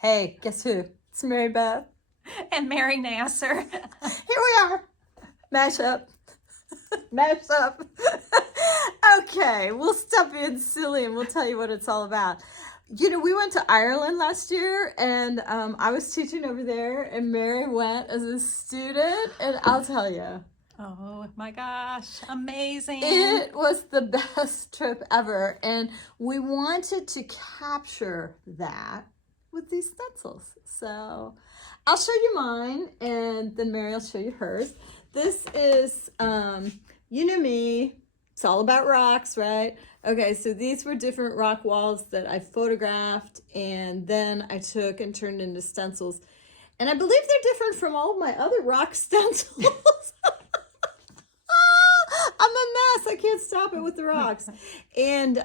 Hey, guess who? It's Mary Beth. And Mary Nasser. Here we are. Mash up. Mash up. Okay, we'll stop being silly and we'll tell you what it's all about. You know, we went to Ireland last year and I was teaching over there and Mary went as a student and I'll tell you. Oh my gosh, amazing. It was the best trip ever and we wanted to capture that with these stencils. So I'll show you mine and then Mary will show you hers. This is, you know me, it's all about rocks, right? Okay, so these were different rock walls that I photographed and then I took and turned into stencils. And I believe they're different from all of my other rock stencils. I'm a mess. I can't stop it with the rocks. And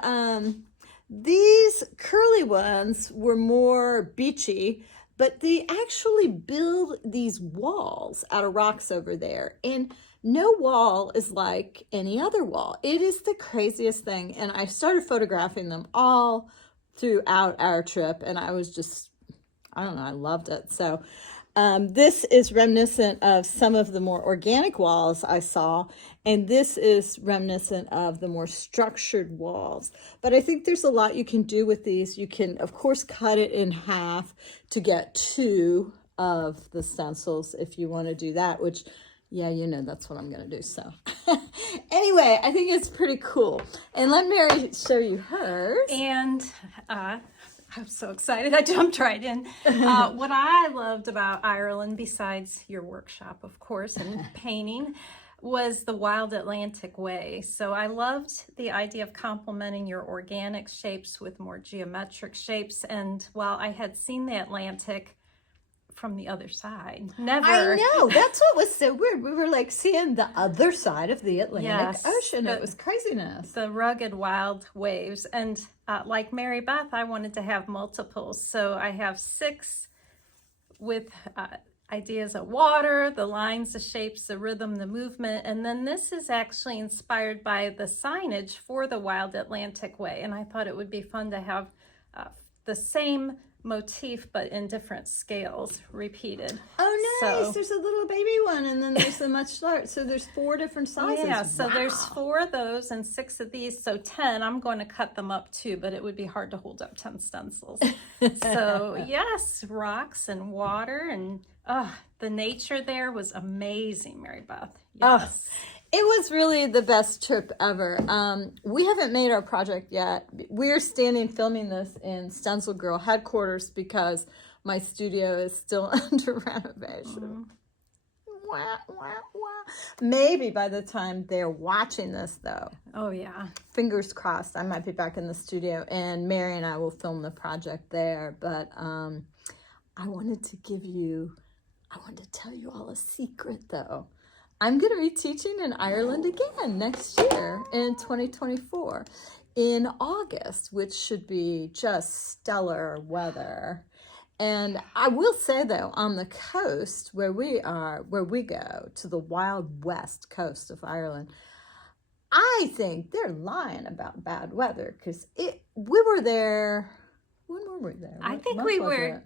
these curly ones were more beachy, but they actually build these walls out of rocks over there. And no wall is like any other wall. It is the craziest thing. And I started photographing them all throughout our trip. And I was just, I don't know, I loved it. So this is reminiscent of some of the more organic walls I saw, and this is reminiscent of the more structured walls. But I think there's a lot you can do with these. You can, of course, cut it in half to get two of the stencils if you want to do that, which, yeah, you know, that's what I'm going to do. So anyway, I think it's pretty cool. And let Mary show you hers. And I'm so excited. I jumped right in. What I loved about Ireland, besides your workshop, of course, and painting, was the Wild Atlantic Way. So I loved the idea of complementing your organic shapes with more geometric shapes. And while I had seen the Atlantic from the other side, never. I know, that's what was so weird. We were like seeing the other side of the Atlantic Ocean. It was craziness. The rugged wild waves. And like Mary Beth, I wanted to have multiples. So I have 6 with ideas of water, the lines, the shapes, the rhythm, the movement. And then this is actually inspired by the signage for the Wild Atlantic Way. And I thought it would be fun to have the same motif but in different scales repeated. Oh nice. So, there's a little baby one and then there's a much larger, so there's 4 different sizes. Yeah, so there's 4 of those and 6 of these, so 10. I'm going to cut them up too, but it would be hard to hold up 10 stencils. So yes, rocks and water, and the nature there was amazing, Mary Beth. Yes. It was really the best trip ever. We haven't made our project yet. We're standing filming this in StencilGirl headquarters because my studio is still under renovation. Wah, wah, wah. Maybe by the time they're watching this, though. Oh, yeah. Fingers crossed, I might be back in the studio, and Mary and I will film the project there. But I wanted to tell you all a secret, though. I'm going to be teaching in Ireland again next year in 2024 in August, which should be just stellar weather. And I will say, though, on the coast where we go to the wild west coast of Ireland, I think they're lying about bad weather because we were there. When were we there? I think we were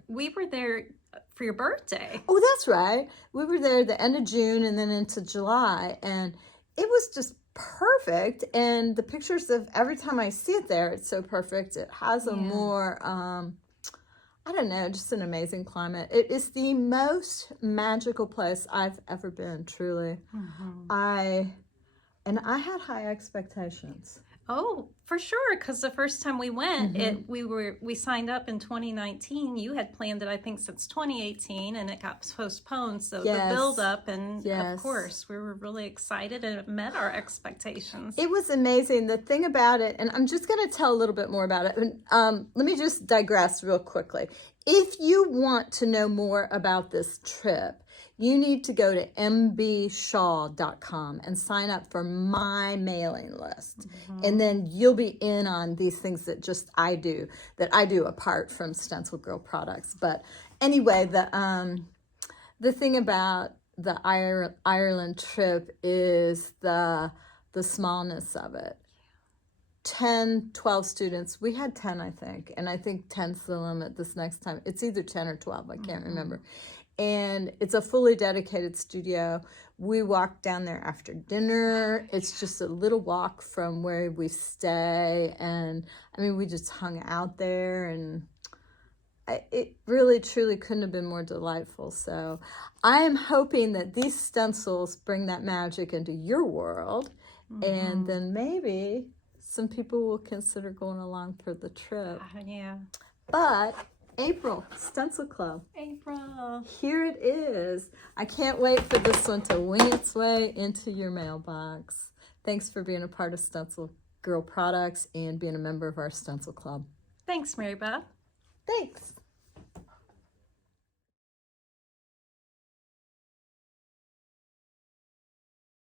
there for your birthday. Oh, that's right. We were there the end of June and then into July, and it was just perfect. And the pictures of every time I see it there, it's so perfect. It has a more, I don't know, just an amazing climate. It is the most magical place I've ever been, truly. I had high expectations. Oh, for sure, because the first time we went, we signed up in 2019. You had planned it, I think, since 2018, and it got postponed. So the build up, and of course, we were really excited, and it met our expectations. It was amazing. The thing about it, and I'm just going to tell a little bit more about it. Let me just digress real quickly. If you want to know more about this trip, you need to go to mbshaw.com and sign up for my mailing list. And then you'll be in on these things that I do apart from StencilGirl Products. But anyway, the thing about the Ireland trip is the smallness of it. 10, 12 students. We had 10, I think. And I think 10's the limit this next time. It's either 10 or 12. I can't remember. And it's a fully dedicated studio. We walk down there after dinner. It's just a little walk from where we stay. And I mean, we just hung out there, and it really, truly couldn't have been more delightful. So I am hoping that these stencils bring that magic into your world. And then maybe some people will consider going along for the trip. Yeah. But April, Stencil Club. April. Here it is. I can't wait for this one to wing its way into your mailbox. Thanks for being a part of StencilGirl Products and being a member of our Stencil Club. Thanks, Mary Beth. Thanks.